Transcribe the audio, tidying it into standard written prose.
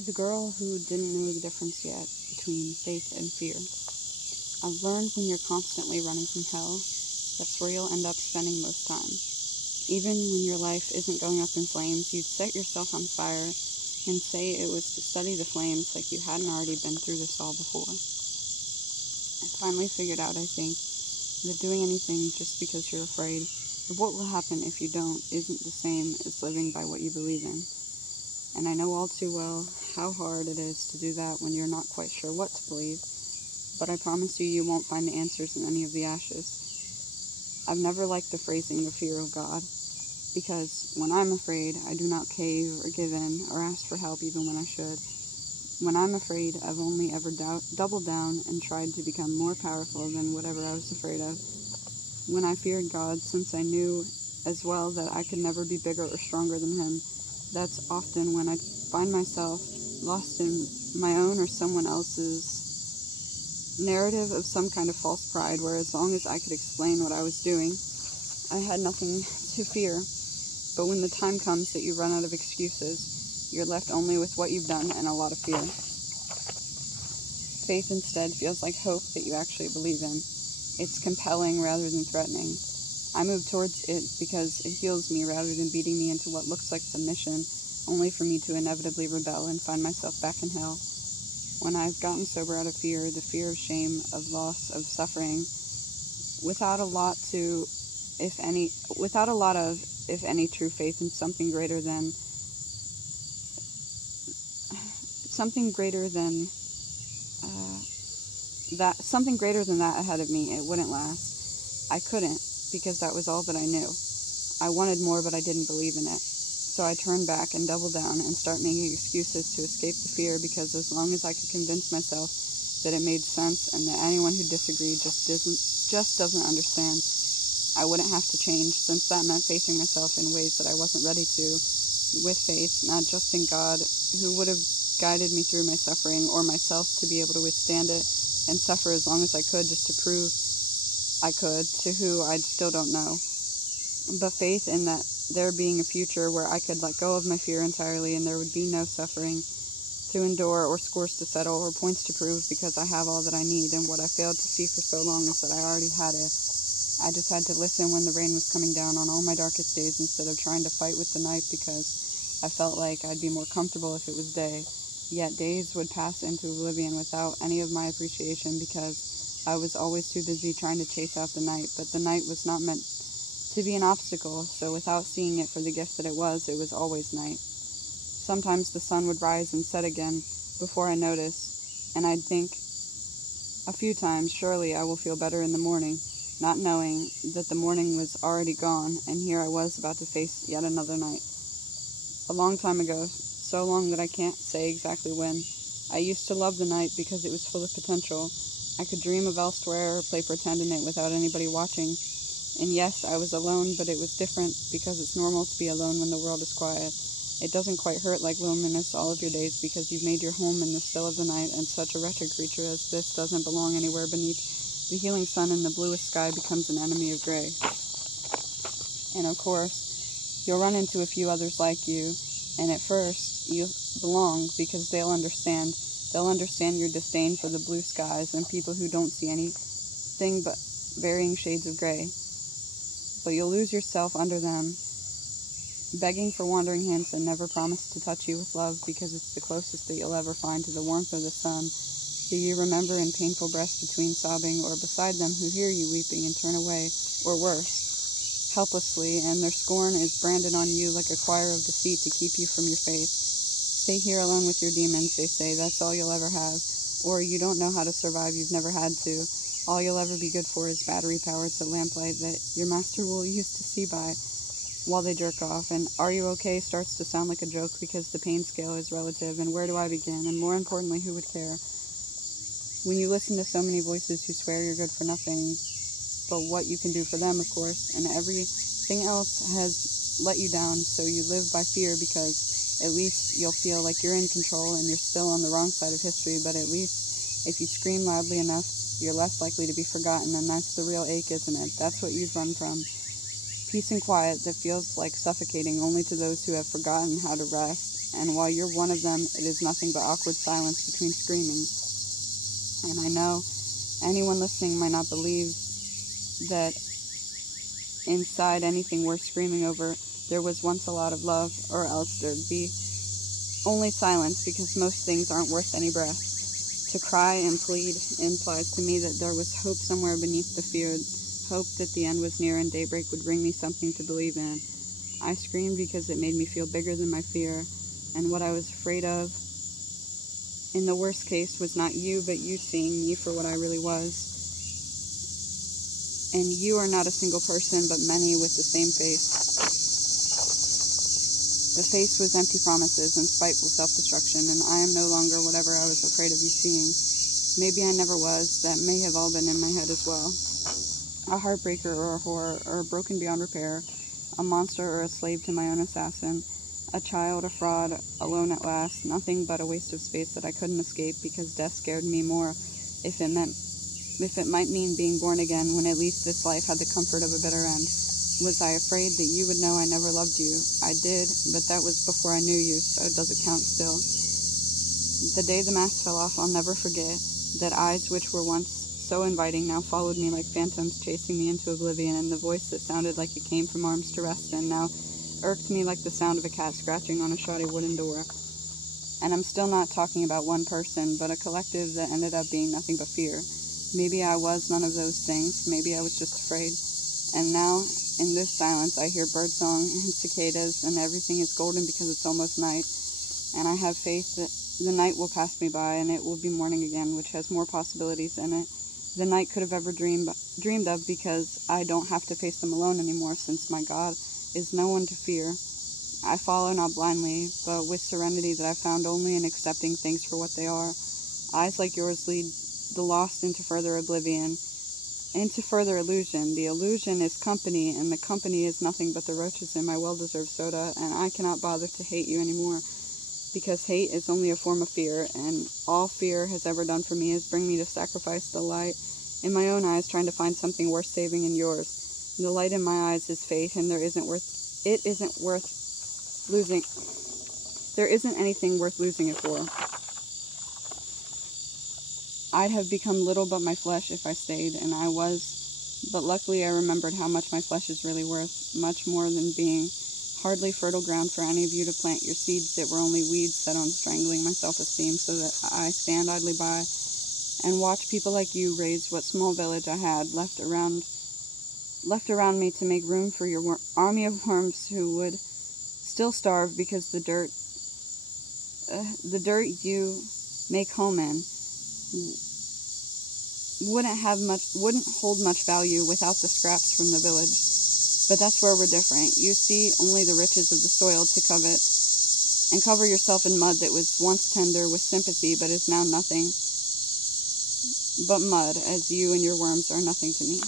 To the girl who didn't know the difference yet between faith and fear, I've learned when you're constantly running from hell, that's where you'll end up spending most time. Even when your life isn't going up in flames, you'd set yourself on fire and say it was to study the flames like you hadn't already been through this all before. I finally figured out, I think, that doing anything just because you're afraid of what will happen if you don't isn't the same as living by what you believe in. And I know all too well how hard it is to do that when you're not quite sure what to believe, but I promise you won't find the answers in any of the ashes. I've never liked the phrasing the fear of God, because when I'm afraid, I do not cave or give in or ask for help even when I should. When I'm afraid, I've only ever doubled down and tried to become more powerful than whatever I was afraid of. When I feared God, since I knew as well that I could never be bigger or stronger than Him, that's often when I find myself lost in my own or someone else's narrative of some kind of false pride, where as long as I could explain what I was doing, I had nothing to fear. But when the time comes that you run out of excuses, you're left only with what you've done and a lot of fear. Faith instead feels like hope that you actually believe in. It's compelling rather than threatening. I move towards it because it heals me rather than beating me into what looks like submission, only for me to inevitably rebel and find myself back in hell. When I've gotten sober out of fear, the fear of shame, of loss, of suffering, without a lot of, if any, true faith in something greater than that ahead of me, it wouldn't last. I couldn't, because that was all that I knew. I wanted more, but I didn't believe in it. So I turned back and doubled down and start making excuses to escape the fear, because as long as I could convince myself that it made sense and that anyone who disagreed just doesn't understand, I wouldn't have to change, since that meant facing myself in ways that I wasn't ready to, with faith, not just in God, who would have guided me through my suffering, or myself to be able to withstand it and suffer as long as I could, just to prove I could to who I still don't know. But faith in that there being a future where I could let go of my fear entirely and there would be no suffering to endure or scores to settle or points to prove, because I have all that I need, and what I failed to see for so long is that I already had it. I just had to listen when the rain was coming down on all my darkest days instead of trying to fight with the night, because I felt like I'd be more comfortable if it was day. Yet days would pass into oblivion without any of my appreciation, because I was always too busy trying to chase out the night. But the night was not meant to be an obstacle, so without seeing it for the gift that it was always night. Sometimes the sun would rise and set again before I noticed, and I'd think a few times, surely I will feel better in the morning, not knowing that the morning was already gone, and here I was about to face yet another night. A long time ago, so long that I can't say exactly when, I used to love the night because it was full of potential. I could dream of elsewhere or play pretend in it without anybody watching. And yes, I was alone, but it was different, because it's normal to be alone when the world is quiet. It doesn't quite hurt like loneliness all of your days, because you've made your home in the still of the night, and such a wretched creature as this doesn't belong anywhere beneath the healing sun, and the bluest sky becomes an enemy of gray. And of course, you'll run into a few others like you, and at first, you belong, because they'll understand your disdain for the blue skies and people who don't see anything but varying shades of gray. But you'll lose yourself under them, begging for wandering hands that never promise to touch you with love, because it's the closest that you'll ever find to the warmth of the sun, who you remember in painful breaths between sobbing, or beside them who hear you weeping and turn away, or worse, helplessly, and their scorn is branded on you like a choir of deceit to keep you from your faith. Stay here alone with your demons, they say, that's all you'll ever have, or you don't know how to survive, you've never had to. All you'll ever be good for is battery power to lamplight that your master will use to see by while they jerk off. And "are you okay" starts to sound like a joke, because the pain scale is relative, and where do I begin? And more importantly, who would care? When you listen to so many voices who swear you're good for nothing, but what you can do for them, of course, and everything else has let you down, so you live by fear, because at least you'll feel like you're in control and you're still on the wrong side of history, but at least if you scream loudly enough, you're less likely to be forgotten, and that's the real ache, isn't it? That's what you've run from. Peace and quiet that feels like suffocating only to those who have forgotten how to rest. and while you're one of them, it is nothing but awkward silence between screaming. And I know anyone listening might not believe that inside anything worth screaming over, there was once a lot of love, or else there'd be only silence, because most things aren't worth any breath. To cry and plead implies to me that there was hope somewhere beneath the fear, hope that the end was near and daybreak would bring me something to believe in. I screamed because it made me feel bigger than my fear, and what I was afraid of, in the worst case, was not you, but you seeing me for what I really was. And you are not a single person, but many with the same face. The face was empty promises and spiteful self-destruction, and I am no longer whatever I was afraid of you seeing. Maybe I never was. That may have all been in my head as well. A heartbreaker or a horror, or a broken beyond repair, a monster or a slave to my own assassin, a child, a fraud, alone at last, nothing but a waste of space that I couldn't escape because death scared me more, if it might mean being born again when at least this life had the comfort of a bitter end. Was I afraid that you would know I never loved you? I did, but that was before I knew you, so does it count still? The day the mask fell off, I'll never forget that eyes which were once so inviting now followed me like phantoms, chasing me into oblivion, and the voice that sounded like it came from arms to rest in now irked me like the sound of a cat scratching on a shoddy wooden door. And I'm still not talking about one person, but a collective that ended up being nothing but fear. Maybe I was none of those things. Maybe I was just afraid. And now, in this silence, I hear birdsong and cicadas, and everything is golden because it's almost night. And I have faith that the night will pass me by, and it will be morning again, which has more possibilities in it than night could have ever dreamed of, because I don't have to face them alone anymore, since my God is no one to fear. I follow not blindly, but with serenity that I found only in accepting things for what they are. Eyes like yours lead the lost into further oblivion, into further illusion. The illusion is company, and the company is nothing but the roaches in my well-deserved soda, and I cannot bother to hate you anymore, because hate is only a form of fear, and all fear has ever done for me is bring me to sacrifice the light in my own eyes, trying to find something worth saving in yours. The light in my eyes is faith, and there isn't anything worth losing it for. I'd have become little but my flesh if I stayed, and I was, but luckily I remembered how much my flesh is really worth, much more than being hardly fertile ground for any of you to plant your seeds that were only weeds set on strangling my self-esteem, so that I stand idly by and watch people like you raise what small village I had left around me to make room for your army of worms who would still starve because the dirt you make home in wouldn't hold much value without the scraps from the village. But that's where we're different. You see only the riches of the soil to covet, and cover yourself in mud that was once tender with sympathy, but is now nothing but mud, as you and your worms are nothing to me.